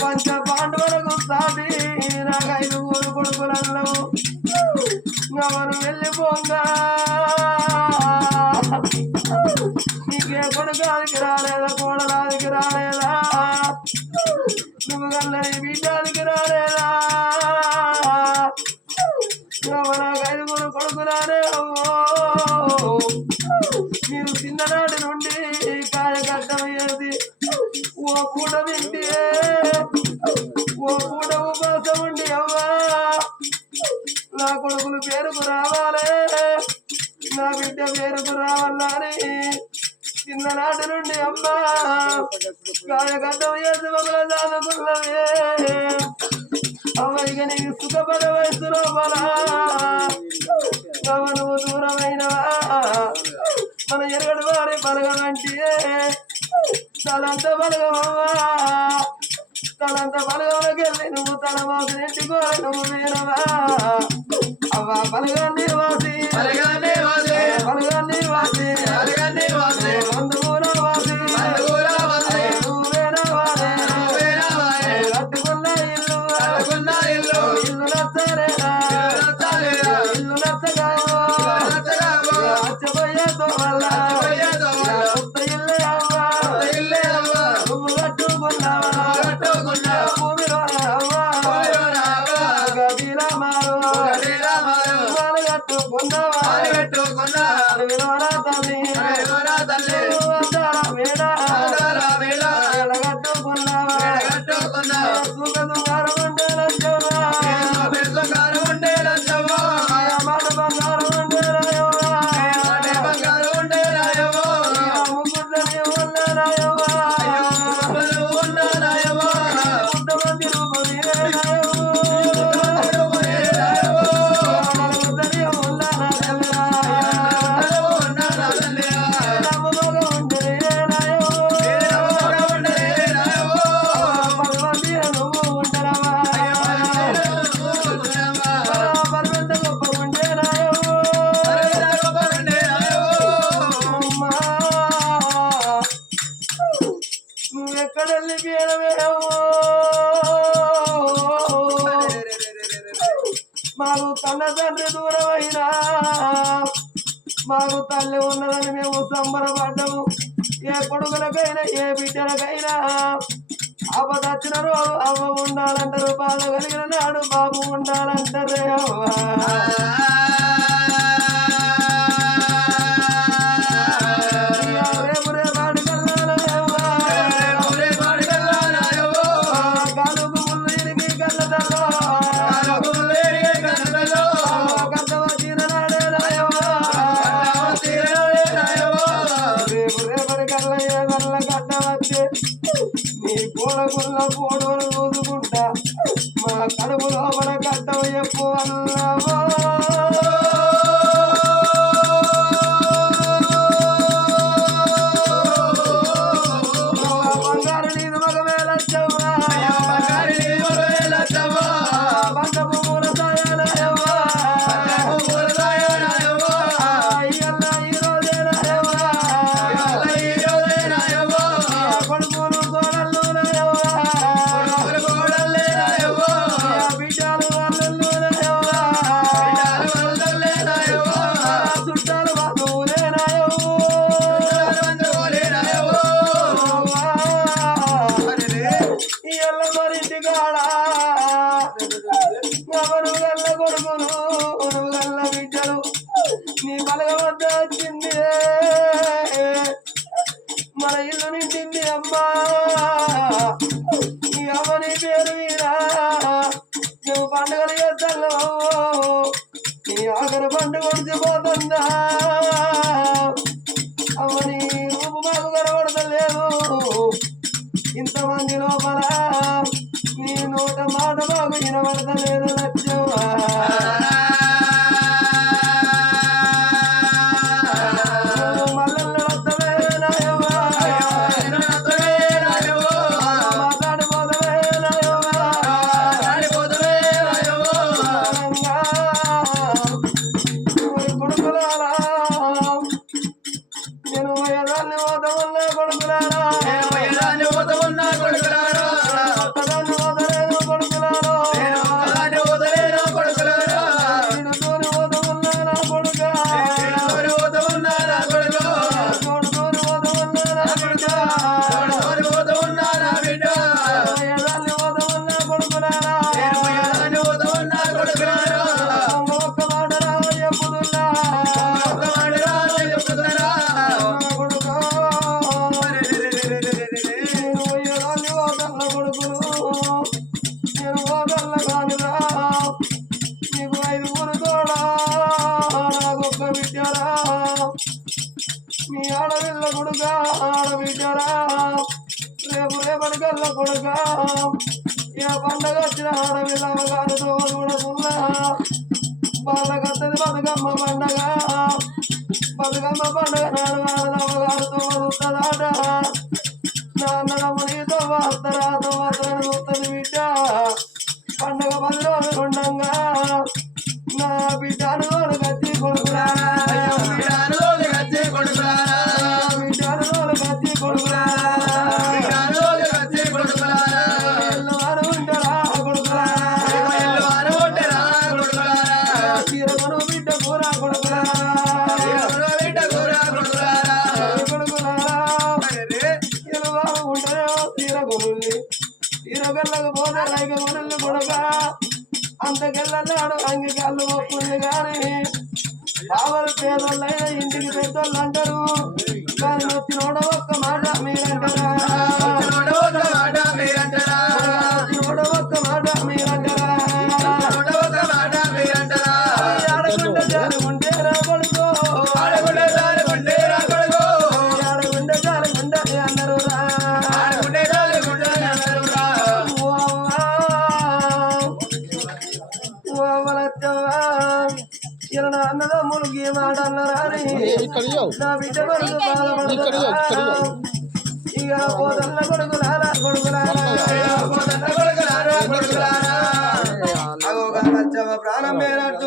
పంచ పాండవులకు సాటి నాకు 5 కొడుకులలో ఎవరు వెళ్ళిపోగా నీకే కొడుకానికి రాలేదా కోడలానికి రాలేదా నువ్వు కల్లని బిడ్డానికి రాలేదా నాకు 5 కొడుకులానే మీరు చిన్ననాటి నుండి కాయకట్టమయ్యేది ఓ పూట తింటే ఓ పూట ఉపాసం ఉండి అవ్వా నా కొడుకులు పేరుకు రావాలే నా బిడ్డ పేరుకు రావాలని చిన్ననాటి నుండి అమ్మా కాయకట్టమయ్యేది మమ్మల్ని దానుకున్నవే అవ్వయిక నీకు సుఖపడే వయసు లోపల నువ్వు దూరమైనవా మన ఎరగడు వారి పలగమంటే తలంత పలగమవ్వా తలంత పలగలకెళ్ళి నువ్వు తల వాసి ఇంటికో నువ్వు వేరవా అవ్వా పలగాన్ని వాసి పలగాన్ని వాసి పలగాన్ని వాసి పలగాన్ని వాసి బంధువుల వాసి నువ్వేనా వాసి కట్టుకున్న ఇల్లు ఇల్లు నచ్చరేనా ఇల్లు నచ్చగాయో అచ్చపోయేదో వల్ల కొత్త ఇల్లే అవ్వా నువ్వు కట్టుకున్నావా భూమిలో అవ్వా గదిలా మారు కట్టుకున్నావా అడవిలోనా తల్లి వేడ కట్టుకున్నావా సుఖ దుఃఖాలు ఉంటే లక్షమా మాట బంగారం ఉంటే రాయవా ముగ్గుట్లని ఉన్నారాయవా కొంతమంది రూపమే నువ్వెక్కడెళ్ళి పేరవేవో మాకు తన తండ్రి దూరమైనా మాకు తల్లి ఉన్నదని మేము సంబరపడ్డము ఏ కొడుకులకైనా ఏ బిడ్డలకైనా అవ్వదచ్చిన రోజు అవ్వ ఉండాలంటారు బాధ కలిగిన నాడు బాబు ఉండాలంటారే అవ్వ నీ పూలకున్న పూడలు చూసుకుంటా మా కడుపు లోపల కట్టవ చెప్పు అన్నావా బంగారు నీరు మగమే లచ్చవ్వా బంధ పువ్వుల సాయాలయవ్వా నీ బలగ వద్ద వచ్చింది మన ఇల్లు నిండింది అమ్మా నీ అమ్మని పేరు మీద నువ్వు పండుగలు చేస్తాను నీ ఆఖరి పండుగ వచ్చిపోతుందా అమ్మని రూపు మాకు కనబడతలేదు ఇంతమంది లోపల నీ నోట మాట మాకు వినబడతలేదు లక్ష్యమా కొడుకులారా మీ ఆడపిల్ల కొడుక ఆడబిడ్డరా రేపు రేపటి కల్లా కొడుక ఏ పండగ వచ్చిన ఆడపిల్ల అవగారితో చూడకున్నా వాళ్ళకత్తది బతుకమ్మ పండగ బతుకమ్మ పండగ నాడు ఆడదమ్మగారితో వస్తుందట నాన్నమ్మ నీతో వస్తరాతో వస్తని చూస్తుంది బిడ్డ పండగ 10 రోజులు ఉండంగా నా బిడ్డను కచ్చి కొడుకురా బిడ్డను కచ్చి కొడుకురా ఉంటారా కొడుకురా చీరకొను బిడ్డ కూర కొడుకురా తీరగల్లకు పోతే రైక కొనులు కొడక అంతకెళ్ళన్నాడు అంగికాళ్ళు మొక్కుంది కానీ బావలు పేదోళ్ళైన ఇంటికి పెద్దోళ్ళు అంటారు కానీ వచ్చినోడ ఒక్క మాట మీరంటారా ఆడగుండ జారుగుంటే రా కొడుకో ఆడగుండ జారుగుండే అన్నారు రా ఇలా అన్నదమ్ములకి మాట అన్నారని నా బిడ్డ కొడుకు బాధపడుతున్నా ఇక పోతల్ల కొడుకులారా కొడుకులారా ప్రాణం పేరట్టు